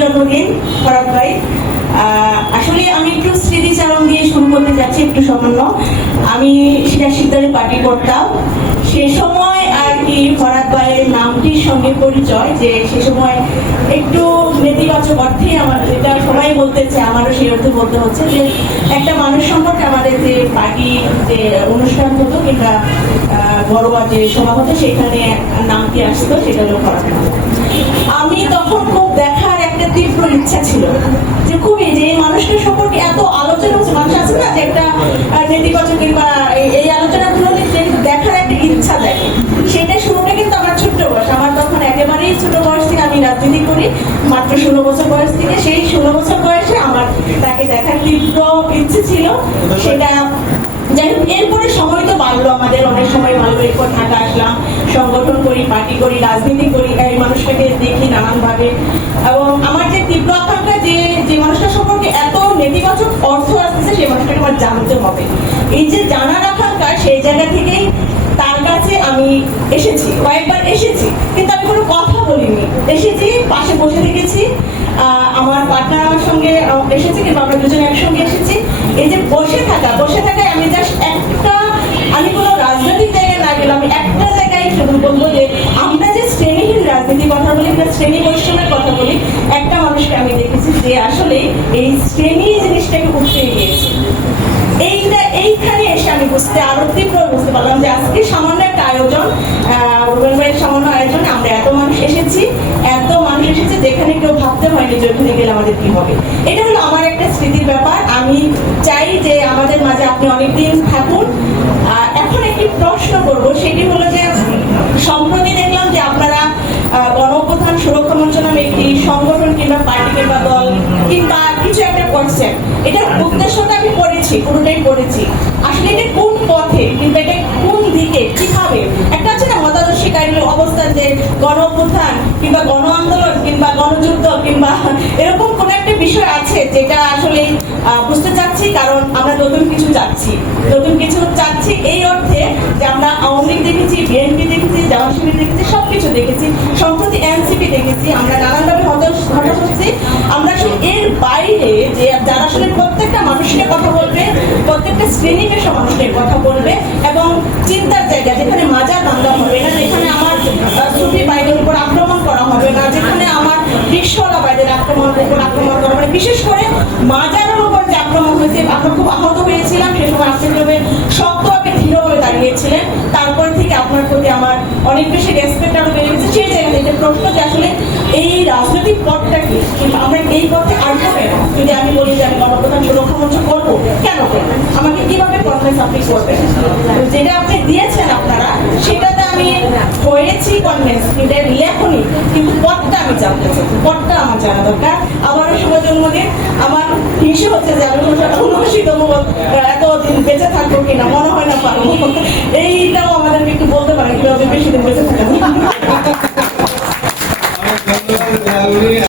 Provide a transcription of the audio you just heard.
জন্মদিন ফরাদ ভাই। আসলে আমি একটু স্মৃতিচারণ দিয়ে শুরু করতে যাচ্ছি একটু সামান্য। আমি শিক্ষাশিক্ষারে পার্টি করতাম সে সময় আর কি ফরাদ ভাইয়ের নামটির সঙ্গে পরিচয়, যে সে সময় একটু নেতিবাচক অর্থে আমার, যেটা সবাই বলতেছে আমারও সেই অর্থে বলতে হচ্ছে, যে একটা মানুষ সম্পর্কে আমাদের যে পার্টি যে অনুষ্ঠান হতো কিংবা ঘরোয়া যে সভা হতো সেখানে নামটি আসতো, সেটা হলো ফরাদ ভাই। আমি তখন খুব দেখার একটা তীব্র ইচ্ছা ছিল, যে খুবই যে এই মানুষটার সম্পর্কে এত আলোচনা হচ্ছে, মানুষ আছে না যে একটা নেতিবাচক কিংবা এই আলোচনাগুলো দেখার একটা ইচ্ছা দেয়। সেটা শুরুটা কিন্তু আমার ছোট্ট বয়স, আমার তখন একেবারেই ছোট বয়স থেকে আমি রাজনীতি করি, মাত্র 16 বছর বয়স থেকে। সেই 16 বছর বয়সে আমার তাকে দেখার তীব্র ইচ্ছে ছিল। সেটা যাই হোক, এরপরে সময় তো বাড়লো, আমাদের অনেক সময় বাড়লো, এরপর ঢাকা আসলাম, সংগঠন করি, পার্টি করি, রাজনীতি করি, এই মানুষটাকে দেখি নানানভাবে। এবং আমার যে তীব্র আকাঙ্ক্ষা যে যে মানুষটা সম্পর্কে এত নেতিবাচক অর্থ আসতেছে সেই মানুষটাকে আমার জানতে হবে, এই যে জানার আকাঙ্ক্ষা, সেই জায়গা থেকেই তার কাছে আমি এসেছি, কয়েকবার এসেছি, কিন্তু আমি কোনো কথা বলিনি। এসেছি, পাশে বসে থেকেছি, আমার পার্টনার আমার সঙ্গে এসেছে, কিন্তু আমরা দুজন একসঙ্গে এসেছি। এই যে বসে থাকায় আমি জাস্ট একটা, আমি কোনো রাজনৈতিক জায়গায় না গেলাম, আমি একটা জায়গায় শুধু বলবো যে আমরা যে শ্রেণীহীন রাজনীতির কথা বলি, আমরা শ্রেণী বৈষম্যের কথা বলি, একটা মানুষকে আমি দেখেছি যে আসলে এই শ্রেণী জিনিসটাকে উঠতে গিয়েছে। এইখানে এসে আমি আরো তীব্র বুঝতে পারলাম যে আজকে সামান্য একটা আয়োজন, রুবেল ভাইয়ের সামান্য আয়োজনে আমরা এত মানুষ এসেছি, যেখানে কেউ ভাবতে হয়নি যে ওখানে গেলে আমাদের কি হবে। এটা হলো আমার একটা স্মৃতির ব্যাপার। আমি চাই যে আমাদের মাঝে আপনি অনেকদিন থাকুন। এখন একটি প্রশ্ন করবো, সেটি হলো যে সম্প্রতি দেখলাম যে আপনারা গণঅভ্যুত্থান সুরক্ষা মঞ্চ নামে একটি সংগঠন কিংবা পার্টি কিংবা দল কিংবা কিছু একটা করছেন। এটার উদ্দেশ্যটা আমি পড়েছি, পুরোটাই পড়েছি। আসলে এটা কোন পথে কিংবা এটা কোন দিকে, কিভাবে, একটা আছে না মতাদর্শিকারী অবস্থান, যে গণঅভ্যুত্থান কিংবা গণ আন্দোলন কিংবা গণযুদ্ধ কিংবা এরকম কোন একটা বিষয় আছে যেটা আসলে বুঝতে চাচ্ছি। কারণ আমরা নতুন কিছু চাচ্ছি এই অর্থে যে আমরা আওয়ামী লীগ দেখেছি, বিএনপি দেখেছি, জামাত শিবির দেখেছি, সবকিছু দেখেছি, সম্প্রতি এনসিপি দেখেছি। আমরা নানানভাবে হতাশ হচ্ছি। আমরা আসলে এর বাইরে যে যারা আসলে প্রত্যেকটা মানুষকে কথা বলবে, প্রত্যেকটা শ্রেণী পেশা মানুষের কথা বলবে এবং চিন্তার জায়গা, যেখানে মাজার ভাঙা হবে না, যেখানে আমার সুফি ভাইদের উপর আক্রমণ করা হবে না, যেখানে আমার রিক্সাওয়ালা ভাইদের আক্রমণ করা হবে, বিশেষ করে মাজারের উপর যে আক্রমণ হয়েছে, আমরা খুব আহত হয়েছিলাম। সে সময় আশ্চর্যভাবে শক্তভাবে দৃঢ়ভাবে দাঁড়িয়েছিলেন। তারপরে থেকে আপনার প্রতি আমার অনেক বেশি রেসপেক্ট আরো বেড়ে গেছে। সেই জায়গা থেকে প্রশ্ন যে আসলে এই রাজনৈতিক পথটা কি, আমরা এই পথে আসবো কেন? যদি আমি বলি যে আমি গণপ্রধান সুরক্ষা মঞ্চ করবো, কেন করবেন? আমাকে কিভাবে কনফারেন্স আপনি করবেন? যেটা আপনি দিয়েছেন আপনারা, সেটাতে আমি হয়েছি কনফারেন্স, কিন্তু লেখনি, কিন্তু পথটা আমি জানতে চাই, পথটা আমার জানা দরকার। আমারও শুভ জন্মদিন। আমার হিংসে হচ্ছে যে আমি 79তম এতদিন বেঁচে থাকবো কিনা, মনে হয় না পারবো। এইটাও আমাদেরকে একটু বলতে পারেন কিভাবে বেশি দিন বেঁচে